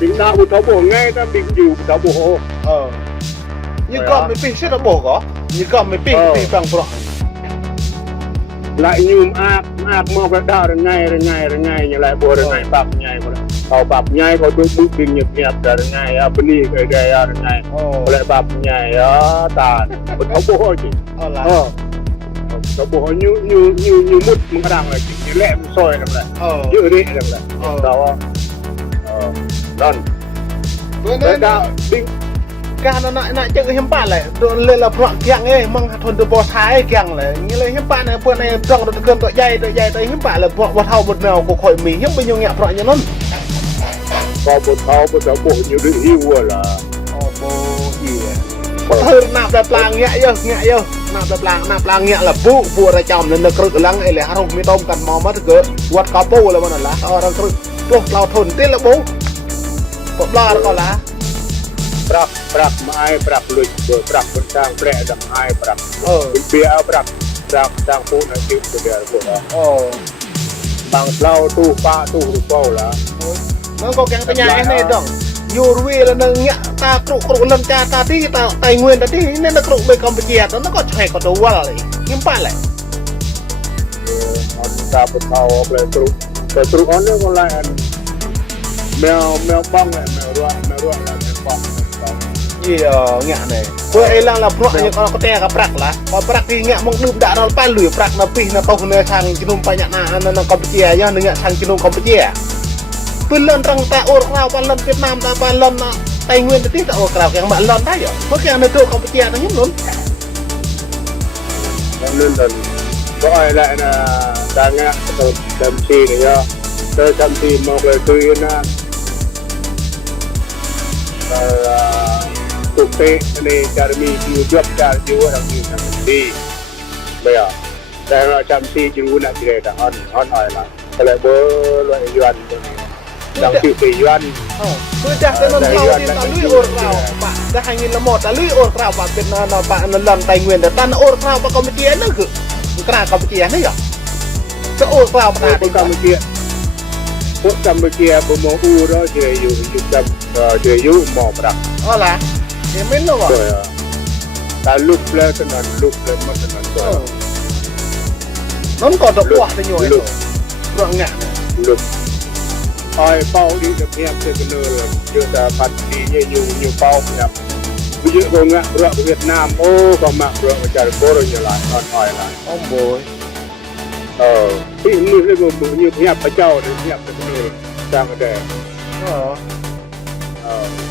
bình đạo một tháo bổ ngay ta bình dù tháo bổ như con mới pin sẽ nó bổ có như con mới pin thì bằng bọ lại nhùm ác mò cái đào rồi ngay như lại bùa rồi ngay bạc nhai kalau bạc nhai kalau đôi bước bình nhịp rồi ngay à bên này cái rồi ngay lại bạc nhai à ta một tháo bổ chứ tháo bổ như mút mình đang là chỉ lẹ soi làm lại giữ đi làm lại đó đòn bữa nay bìnhการนั่นจะเห็นป่ะเลยโดนเลยละเพราะแกงเอ้มังทนตัวบอท้ายแกงเลยงี้เลยเห็นป่ะเนี่ยพวกในจ้องตัวเกินตัวใหญ่ตัวเห็นป่ะเลยพวกว่าเท่าบนแมวกูคอยมียังไปยังเงี้ยเพราะอย่างนั้น ก็บนเท้าบนโบอยู่ด้วยหิวล่ะโบยี่พอเธอหน้าแบบปลางเงี้ยเยอะหน้าแบบปลางเงี้ยละปุ๊บัวระจำเนี่ยนึกกรึกลังไอ้เลยฮารุมีต้มกันมอมาถึงเกิดวัดกาปูแล้วมันนั่นละเรากรึกพวกเราทนเต้นละปุ๊ปลาแล้วก็ละปรับไม้ปรับลุยปรับบนทางแปรดังไม้ปรับเบียร์ปรับทางพูนักจิตเดียวพวกเราบางเล่าตู้ป้าตู้ลูกเป้าละนั่นก็แกงตะยายนี่ดองยูรีแล้วนึงเงี้ยตากรุกลันจาตาที่ตาไตเงินตาที่นี่นักกรุกไปกัมพูชีแล้วนั่นก็ใช้กับตัวอะไรยิ้มป้าเลยตาปนเท้าไปกรุแต่กรุอันนี้ก็ไล่แมวบ้องเลยแมวร้อนแล้วแมวบ้องยี่เงี้ยเนี่ยเพื่อไอ้ล่างละเพราะอย่างเขาแต่กับปรักละพอปรักที่เงี้ยมึงลืมด่าเราป้าหรือปรักนาปีนาโตคนเนื้อทางจินุมปัญญาอันนั้นกัมพูชีย่างนึงเงี้ยทางจินุมกัมพูชีปืนเล่นรังตาโอร์เราปันเล่นเวียดนามตาปันเล่นไต้หวันที่ตาโอร์เราอย่างมันเล่นได้เหรอเพราะแกในตัวกัมพูชีนั่นยิ่งล้นนั่นก็ไอ้แหละนะดังเงี้ยตัวจำชีเนี่ยเจอจำชีมองเลยคือนะตุกเตะในจารมีอยู่ยบจารอยู่ทางนี้ทางนี้เบียร์แต่เราจำชีจึงวุ่นอะไรแต่อ่อนอะไรละก็เลยเบอร์เลยยวนดังที่สี่ยวนเพื่อจะเป็นนนเราที่ตาลุยโอร์เราปะจะให้เงินละหมดตาลุยโอร์เราปะเป็นนปะนันลันไต้หวันแต่ตานโอร์เราปะกัมพูชีนั่นคือกระกัมพูชีนี่เหรอจะโอร์เราปะนาดีกัมพูชีพวกกัมพูชีบุมอูเราเจออยู่เจออยู่หมอปรักอ๋อละเห็นไหมล่ะวะแต่ลุกเลยขนาดลุกเลยมันขนาดตัวน้องก็ตกว่าจะอยู่ไอ้ตัวเรื่องเงี้ยลุกไอ้เป้าดีจะเพียบเจอกันเลยเยอะแต่พันดีอยู่เป้าเพียบวิจิตรงะเรื่องเวียดนามโอ้ก็มาเรื่องจากโบราณอย่างไรอ่อนๆละโอ้โหที่มือเรื่องมืออยู่เพียบพระเจ้าเนี่ยเพียบเจอกันเลยสร้างกันได้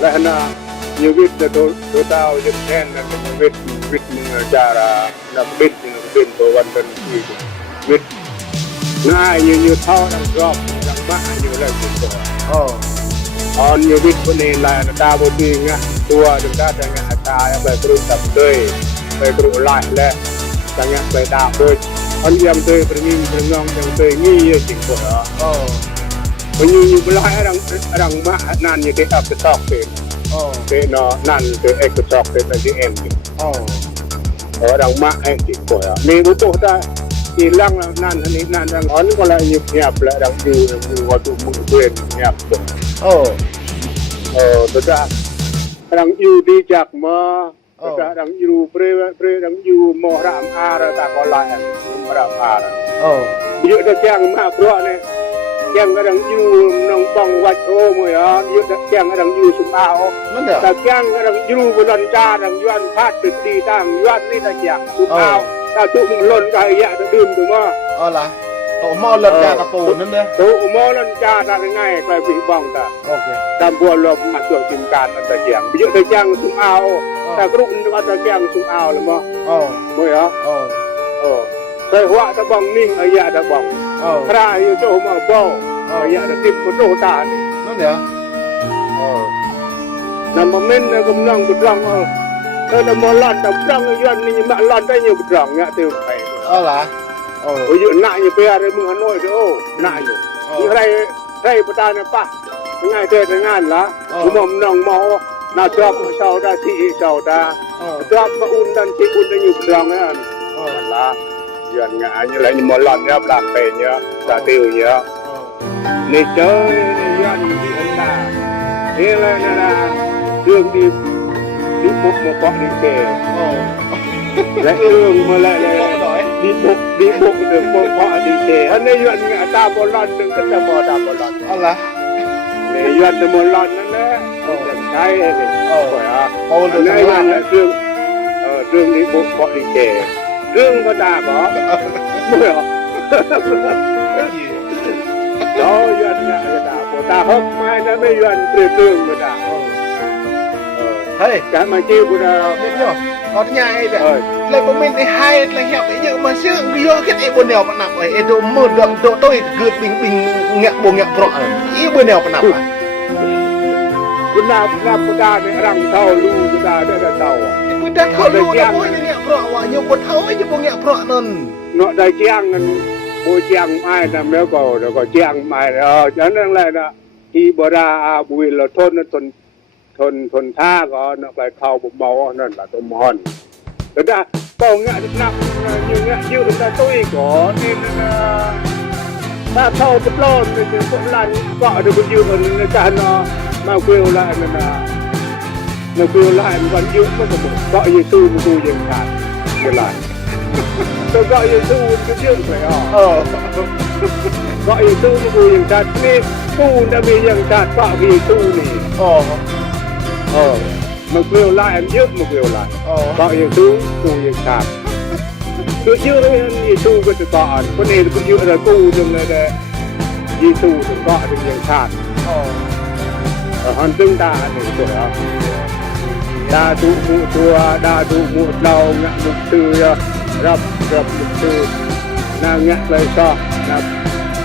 และน่ะยูวิทย์ตัวเต้ายึดแทนนั่นวิทย์มือจารานักบินตัววันเป็นวิทย์ง่ายอยู่เท่านั้นรอบดังบ้าอยู่แล้วจุดตัวอ่อนยูวิทย์คนนี้ลายตาบดีง่ะตัวดึงได้แต่งะตาไปกรุตับด้วยไปกรุลายและแต่งะไปดาบด้วยอันยังด้วยประมิงประงองยังด้วยงี้เยอะจริงกว่ามันอยู่ลายรังบ้านานอยู่ที่อัพจะตอกเป็นเป็นนั่นเป็นเอกช็อกเป็นอะไรเอ็มดังมาเองจิตกว่ามีบุตรได้อีหลังนั่นนี้นั่นดังอ่อนก็เลยเงียบและดังอยู่ว่าตัวมือเพื่อนเงียบตัวจ้าดังอยู่ดีจากมาตัวจ้าดังอยู่เปรย์ดังอยู่มอรามอาระตาก็ลายมอรามอาระเยอะแต่แจ้งมาเพราะเนี่ยแจ้งก็ดังอยู่น้องป้องวัดโอ้มวยเยอะแต่แจ้งก็ดังอยู่สุมาแต่แจ้งก็ดังอยู่บนลานจ้าดังยวนพาดติดดีตั้งยวนนี่แต่แจ้งสุมาถ้าตุ้มล้นก็ไอ้ยะจะดื่มถูกมั้ยอ๋อล่ะตัวมอล้นจ้ากระปูนั่นเนี่ยตัวมอล้นจ้าได้ง่ายใครผีบ้องตาโอเคตามบัวลมมาส่วนจิมการนั่นแต่แจ้งเยอะแต่แจ้งสุมาแต่กรุ๊ปนึกว่าแต่แจ้งสุมาหรือมั้งมวยเหรอใส่หัวตะบ้องนิ่งไอ้ยะตะบ้องใครอยู่โจมาบ้องไอ้ยะตะติดมันโตตาเนี่ยนั่นเดี๋ยวนั่นมันเม้นเนี่ยกำลังบุตรรังถ้ามาลันดับรังย้อนนี่มาลันได้ยังบุตรรังเนี่ยเติมไปอ๋อเหรออยู่หน้าอยู่เปียอะไรมึงฮันน้อยเด้อหน้าอยู่มีใครประธานเนี่ยป่ะง่ายเท่งานละผมมน้องมอน่าชอบชาวดาที่ชาวดาชอบมาอุ่นดันที่อุ่นได้อยู่บุตรรังนั่นละย้อนงานอย่างไรนี่มาลันเนี่ยปลาเป็นเนี่ยตาเตียวเนี่ยนี่เจอ ยันที่อันดาเอเลยนะเรื่องดีบุกมาเกาะดีเกและเรื่องมาแล้วดีบุกเรื่องมาเกาะดีเกอันนี้ยันตาบอลอนนึงก็จะบอดาบอลอน เอาละ เนี่ยยันบอลอนนั่นแหละใช่เลยเอาเรื่องเรื่องนี้บุกเกาะดีเกเรื่องก็ตาบอเมื่อเรายันนะก็ตาบอตาฮกไม่นะไม่ยันเรื่องก็ตาเฮ้ยการมาจิ้วกูนะไม่ยอมcó nhai đấy lại có mình thì hay là hẹp đấy nhưng mà chứ đưa cái ấy buồn nèo bạn nặng ấy đồ mưa độ tôi gượt bình ngẹt bồ ngẹt rõ ý buồn nèo bạn nặngคุณนาพุทธาเนี่ยรังเท่าลูกพุทธาได้เท่าพุทธาเท่าลูกนะโอ้ยเนี่ยเพราะว่าอยู่บนเท่าไอ้ยังบนเนี่ยเพราะนั่นเนาะได้เจียงกันโบเจียงไม่ทำแล้วก็เจียงไม่ฉะนั้นแหละนะที่บราบุยเราทนท่าก็เนาะไปเข้าบุเบานั่นแหละตัวมอนแต่ถ้าเป่าเงี้ยนับอย่างเงี้ยยืดแต่ตัวอีกก่อนนี่นะถ้าเท่าจะปล้นเนี่ยพวกหลานก็จะไปยืดกันนะจ๊ะเนาะมาเกลียวละนั่นนะมาเกลียวละวันยืดมันก็หมดก็ยืดสู้มันดูยังขาดเวลาตัวก็ยืดสู้มันยืดไปอ่ะก็ยืดสู้มันดูยังขาดนี่สู้จะมียังขาดก็ยืดสู้นี่มันเกลียวละมันยืดมันเกลียวละก็ยืดสู้ดูยังขาดคือยืดยืดสู้ก็จะต่อคนนี้ก็ยืดอะไรตู้จังเลยแต่ยืดสู้ถึงก็ถึงยังขาดฮันตึงตาหนึ่งตัวดาดูมุตัวดาดูมุเราเงะมุตือรับมุตือนางเงะเลยก็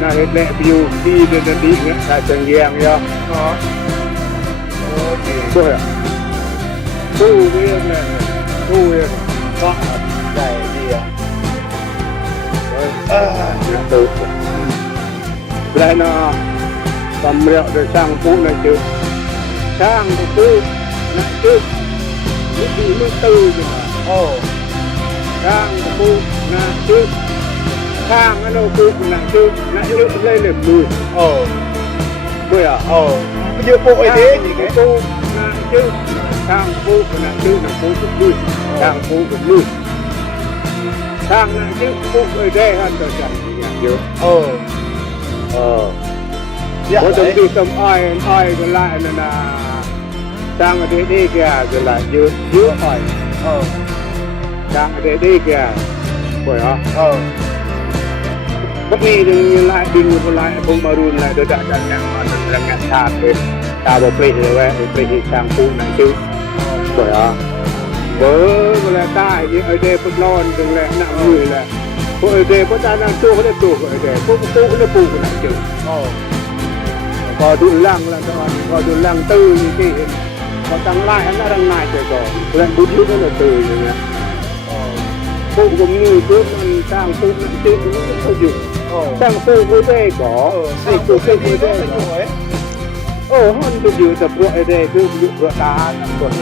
นาเห็ดเละบิวดีเดินดีเงะชาจังเยียงยอตัวตู้เวียนเนี่ยตู้เวียนก็ใหญ่ดีอ่ะตู้แล้วเนาะตำเรียกโดยช่างผู้นั่นจืดช่างผู้นั่นจืดนี่ดีไม่ตื่นจ้ะช่างผู้นั่นจืดช่างนั่นผู้นั่นจืดเลยเหลี่ยมมือเบื่อเยอะโป้ไอ้เด็กนี่ไงผู้นั่นจืดช่างผู้นั่นจืดนั่นผู้สุดมือช่างผู้สุดมือช่างนั่นจืดผู้ไอ้เด็กฮันตัวจันอย่างเยอะพอจะมีต้มอ้อยก็ไล่นั่นนะสร้างอะไรดีแกก็ไล่เยอะอ้อยสร้างอะไรดีแกป่วยเหรอพวกนี้ดึงไล่ดึงคนไล่พวกมารุนไล่โดยดังอย่างมันแรงงานชาติเลยตาบอดเปรี้ยวเลยเปรี้ยวช่างปูนั่งจิ้วป่วยเหรอเบอร์เวลาตายยิ่งไอเดียพุ่งร้อนจังเลยหนักมือเลยพวกไอเดียพวกตานั่งตู้เขาได้ตู้ไอเดียพวกตู้เขาได้ปูกันนั่งจิ้วพอดูล่างแล้วพอดูล่างตื้อที่เห็นพอตั้งไล่อันนั้นตั้งไล่เจอก่อนแล้วบุญยุทธ์ก็เลยตื้ออย่างเงี้ยปุ๊บก็มือปุ๊บมันสร้างปุ๊บมันตื้อมันก็อยู่สร้างปุ๊บก็ได้ก่อไอ้ปุ๊บก็ได้ฮันก็อยู่แต่พวกไอ้เด็กคืออยู่พวกตาทั้งคน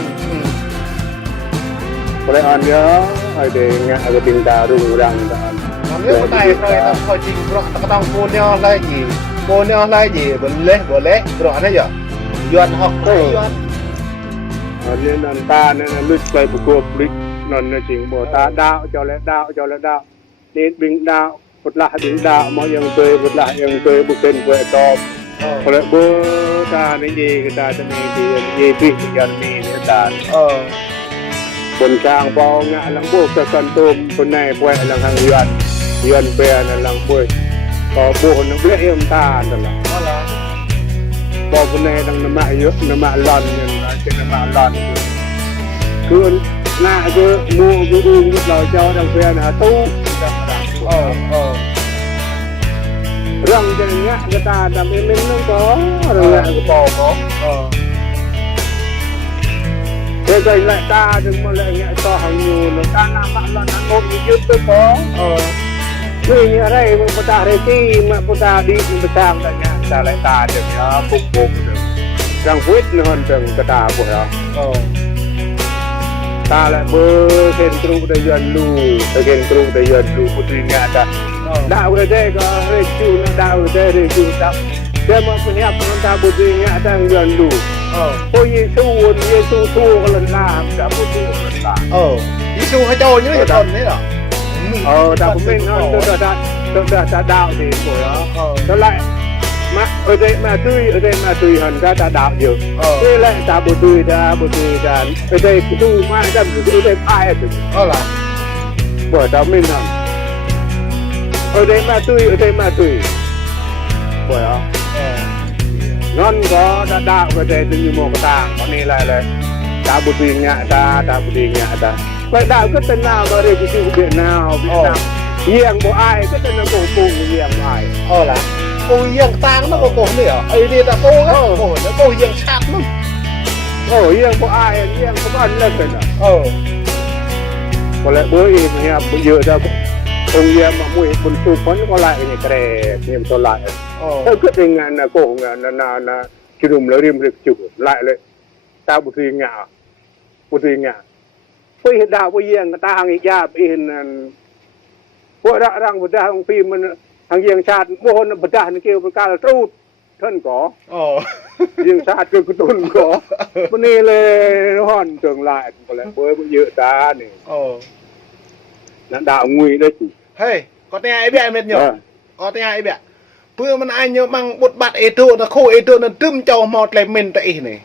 คนละอันเยอะไอ้เด็กเงี้ยก็ติงตาดุรังตาอันนี้ก็ได้เลยต้องคอยจริงเพราะต้องพูดเนี่ยอะไรกี่โมเนี่ยอะไรgì bẩn lé rõ thế nhở yuan học yuan nên là ta nên là lướtไปประกอบลิกนั่นนะจริงบ่ตาดาวเจ้าและดาวนี่บิงดาวพุทธละบิงดาวมายังเคยพุทธละยังเคยบุเป็นเคยตอบเพราะบ่ตานี่ดีก็ตาจะมีดีพี่ยันมีเนี่ยตาคนช้างปองะลังพวกตะกันตุมคนในป่วยลังทางยวนเปียนั่นลังป่วยก็บุญนักเลี้ยงตานั่นแหละพอคนในดังน้ำมันเยอะน้ำมันร้อนเนี่ยนะเป็นน้ำมันร้อนคือหน้าคือมูคือดูเราเจ้าดังเพื่อนหาตู้เรื่องจะอย่างเงี้ยก็ตาดำเอ็มเอ็มนั่งก็เรื่องก็ปอกแต่ใจแหละตาถึงมาเลยเงี้ยต่อหังอยู่แล้วตาหน้ามันร้อนนั้นโอ้ยยืดตัวปอนี่อะไรมันพุทธาเรตี้มันพุทธาดีมันประจำกันเนี่ยแต่ละตาเดี๋ยวนี้ปุ๊บเดี๋ยวรังพุทธนอนจังกระตาพวกเราตาละเบอร์เห็นตรุได้ยันลูเห็นตรุได้ยันลูพุทธิเนี่ยจ้ะดาวได้ก็เรียกชื่อดาวได้เรียกชื่อจับ dia mau punya penentang budinya ada yang dulu. โอ้ยชูเยซูทูกันเลยนะจะพูดถึงกันละยิชูให้โจยนี่ตอนนี้เหรอแต่ผมไม่นอนตัวดาวดีกว่าแล้วไล่มาเดี๋ยวมาตุยหันก็ดาวอยู่นี่แหละตาบุตรกันเดี๋ยวดูมาจำอยู่เดี๋ยวพายถึงบ่ดาวไม่นอนเดี๋ยวมาตุยบ่นอนก็ดาวก็ได้ดึงอยู่มองกระตางวันนี้เลยตาบุตรเงี้ยตาบุตรเงี้ยตาไปดาวก็เป็นนาวมาเรียกชื่อเบียดนาวเยี่ยงบ่อายก็เป็นนาวปูเยี่ยงอายล่ะปูเยี่ยงตางแล้วก็โกเนี่ยไอเดียตะโกแล้วก็เยี่ยงชัดมั้งเยี่ยงบ่อายเยี่ยงบ่อันเล่นเป็นก็เลยเบื่ออีกเนี่ยเยอะจะคงเยี่ยมมามุ่ยบนตู้พ้นก็ไล่เนี่ยกระเดเยี่ยมตัวไล่ถ้าเกิดเป็นงานนะโกงงานนาจุดแล้วริมรึกจุดไล่เลยตาบุตรเงี้ยไปเห็นดาวไปเยี่ยงตาหางอีกยาไปเห็นพวกร่างบุตรของฟิล์มมันหางเยี่ยงชาติพวกคนบุตรนี่เกี่ยวกับการทูตท่านก่อเยี่ยงชาติคือกุตุนก่อวันนี้เลยห่อนเชิงลายก็แล้วเบอร์เยอะตาเนี่ยนั่นดาวงุยได้จีเฮ้ยก็แต่ไอ้เบี้ยเม็ดเนาะก็แต่ไอ้เบี้ยเพื่อมันไอ้เนาะมังบทบาทเอโต้นะโคเอโต้นั่นตึ้มเจ้าหมดเลยเม็นแต่อีนี่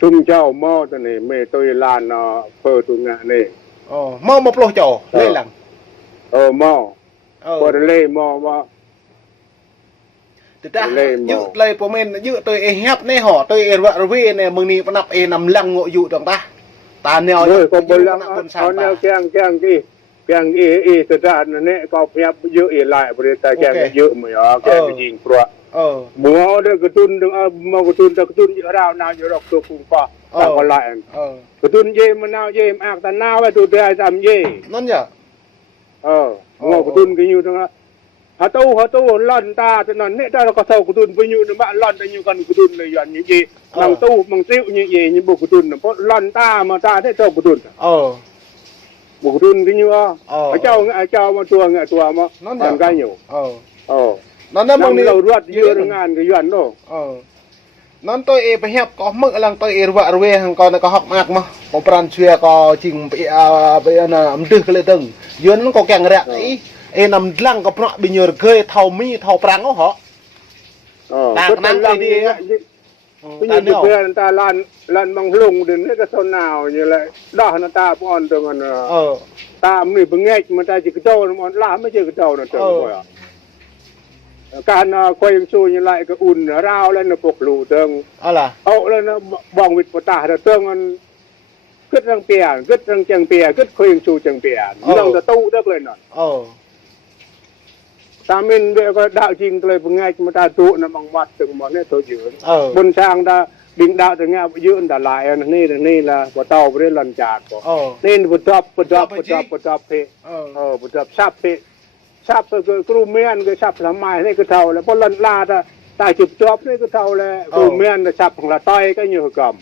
ตึ้มเจ้าหมอตัวนี้เมตุยลานเนาะเปิดตัวงานนี่หมอมาโปรเจ้าเล่หลังหมอพอเล่หมอว่าแต่ถ้ายืดเลยพอเมนยืดตัวเอเฮบในห่อตัวเอวะระเวเนี่ยมึงนี่ปนับเอนำลังงอยู่ตรงตาตาเนี่ยก็บนลังเอาแนวแกงที่แต่ด้านนี้ก็พยายามเยอะหลายบริษัทแกงเยอะเหมือนแกงจริงเพราะบัวเรื่องกระตุ้นเรื่องมากระตุ้นแต่กระตุ้นอยู่ราวนาวอยู่รอกตัวฟุ้งฟ้าตามคนละกระตุ้นเย่มันนาวเย่มากแต่นาวไว้ตัวเดียวทำเย่นั่นจ้ะงอกระตุ้นกันอยู่ตรงนั้นฮัตโต้ล่อนตาแต่นั่นเนี่ยได้เราก็เท่ากระตุ้นไปอยู่ในบ้านล่อนแต่อยู่กันกระตุ้นเลยอย่างนี้เย่บางตู้บางซิ้วเนี่ยเย่นี่บุกกระตุ้นเพราะล่อนตามาตาได้เท่ากระตุ้นบุกทุนกันอยู่เจ้ามาตัวมาทำกันอยู่นั่นนั่นมึงนี่เรารวดเยอะงานก็ย้อนโน่นั่นตัวเอไปเห็บก็มึงลังตัวเอว่าระเวหังก่อนก็ฮอกมากมั้งปปรันเชียก็จริงไปน่ะมันดึกเลยตึงยืนมันก็แกงแรกเอนำลังก็เพราะบินเยอะเคยเท่ามีเท่าปรังเขาเหรอต่างนั่งไปดีผู้หญิงเพื่อนตาลันบางลงดินนี่ก็สนาวอย่างไรด่าหน้าตาป้อนตรงนั้นตาไม่เป็นไงมันตาจิกเจ้ามันล่าไม่เจอกเจ้านั่นเจ้าการคอยสู้อย่างไรก็อุ่นราวแล้วนะปกหลูเติงเอาแล้วนะบองวิทย์ปตาเติงมันกึศรังเปียกึศรังจังเปียกึศคอยสู้จังเปียน้องจะตู้ได้เลยน่ะตามินเด็กก็ดาวจริงเลยเป็นไงมาตาตุนะบางวัดถึงหมดเนี่ยตัวเยอะบนช่างดาดิ่งดาวถึงเงี้ยยืนดาลายนี่ละพอเต่าไปเรื่อยลันจากก็นี่ปุดดับเพปุดดับชับก็กรูเมียนก็ชับทำไมนี่ก็เท่าแล้วพอลันลาตาจุบจอบนี่ก็เท่าแล้วกรูเมียนชับของละต้อยก็อยู่กับ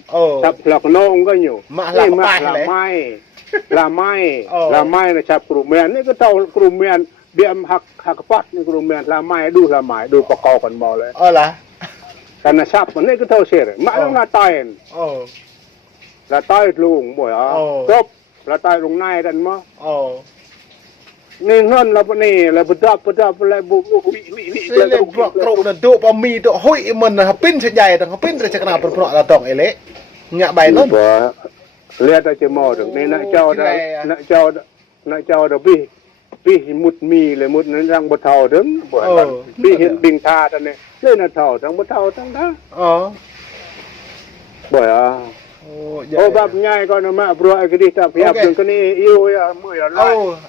ชับหลักนงก็อยู่นี่มาละไม้นะชับกรูเมียนนี่ก็เท่ากรูเมียนเบี้ยมหักปัดนี่กลุ่มเมียนละไม้ดูประกอบกันบ่เลยล่ะกันนะชับมันนี่ก็เท่าเสียมาต้องละต้อยละต้อยลุงบ่อยครบละต้อยลงในดันมั้งนี่นั่นละปนี่ละปุดดับอะไรบุวิเล่นพวกโครงนั่นดูปมีตัวห้อยมันนะปิ้นเฉยใหญ่แต่เขาปิ้นจะขนาดเป็นเพราะเราต้องไอ้เละเนี่ยใบนั่นเรียกแต่จะมอถึงนี่นะเจ้าดพี่มุดมีเลยมุดนั้นรังบะเทาถึงบ่พี่เห็นบิงทาท่านเนี่ยเล่นเทาทั้งบะเทาทั้งท่าบ่โอ้แบบง่ายก็นะมาบรัวไอ้กระดิ่งตาเพียบจนก็นี่อิ่วเมื่อไร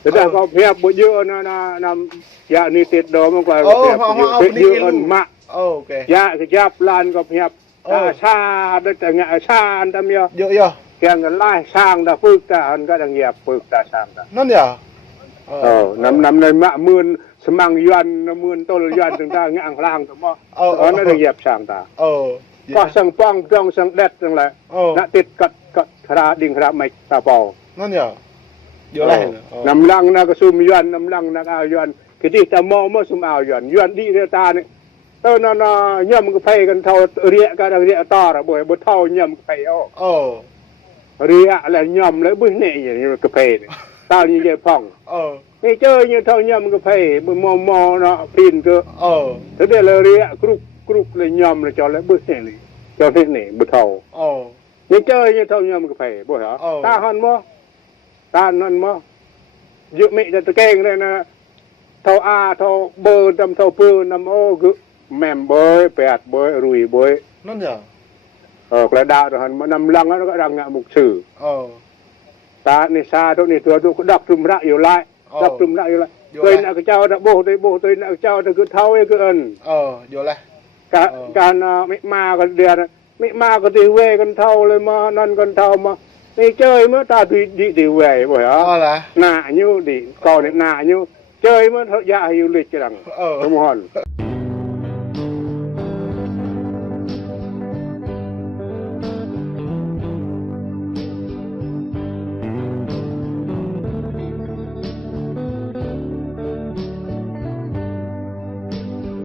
แต่ถ้าเขาเพียบบ่เยอะนะนำยานี่ติดดอมันกว่าเพียบเยอะอันมะยาขยับลานก็เพียบชาได้แต่งาชาอันทำเยอะแกงกันไล่สร้างตาฝึกตาอันก็ดังเหยียบฝึกตาสร้างตานั่นเนี่ยน้ำในมะมืนสมังยันมืนต้นยันต่างๆเงี้ยอ่างล่างทั้งหมดนั่นดังเหยียบสร้างตาก็สังป้องจ้องสังเด็ดทั้งหลายนักติดกัดคราดิ่งคราไม่ตาเป่านั่นเนี่ยเยอะเลยน้ำลังนักซุ่มยันน้ำลังนักเอายันคือที่ตะมอเมื่อซุ่มเอายันดีเรตาเนี่ย tao nó nhầm cái phayกันเท่าเรียกันเรียต่อระบ่บ่เท่าย่ำไผอ้อเรียแล้วย่ำแล้วบึ้งนี่อย่างนี้กระเพยตานี่ใหญ่พ่องนี่เจอnhưเท่าย่ำกระเพยบ่มอเนาะปีนก็ถ้าเดี๋ยวเรียกรุกเลยย่ำแล้วจอแล้วบึ้งนี่จอนี่บ่เท่านี่เจอnhưเท่าย่ำกระเพยบ่เหรอตาหันบ่ตานั่นบ่ยึดมิจะตะเกงเลยนะเท่าอาเท่าเบอร์ดำเท่าปืนนำโอ้คือแม่เบยแปดเบยรุยเบยนั่นเหรอกระดาษหันมานำลังแล้วก็ดังงะมุกชื่อตาในซาตัวนี้ตัวก็ดักตุ่มระอยู่ไรดักตุ่มระอยู่ไรเคยนักเจ้าดักโบตัวนักเจ้าดักคือเท้าไอ้คือเอิญอยู่ไรการไม่มากันเดือนไม่มาก็ตีเวกันเท่าเลยมานั่นกันเท่ามานี่เจอเมื่อตาตีเวบ่เหรอหน้าอยู่ดิก่อนหน้าอยู่เจอเมื่อเขาอยากอยู่เล็กจังสมหร